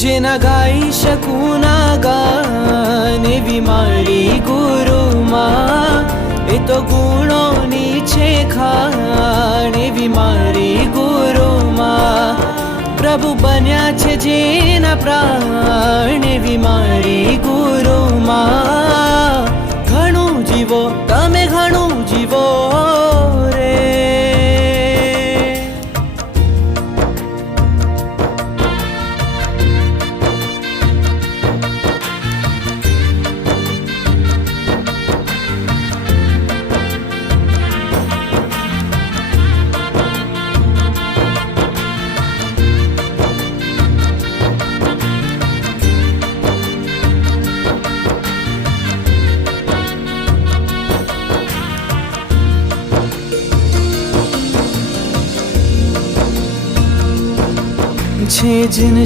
જેના ગાઈ શકું ના ગાન એવી મારી ગુરુમાં, એ તો ગુણોની છે ખાણ એવી મારી ગુરુમાં. પ્રભુ બન્યા છે જેના પ્રાણ એવી મારી ગુરુમાં. ઘણું જીવો તમે ઘણું જીવો રે. છે જન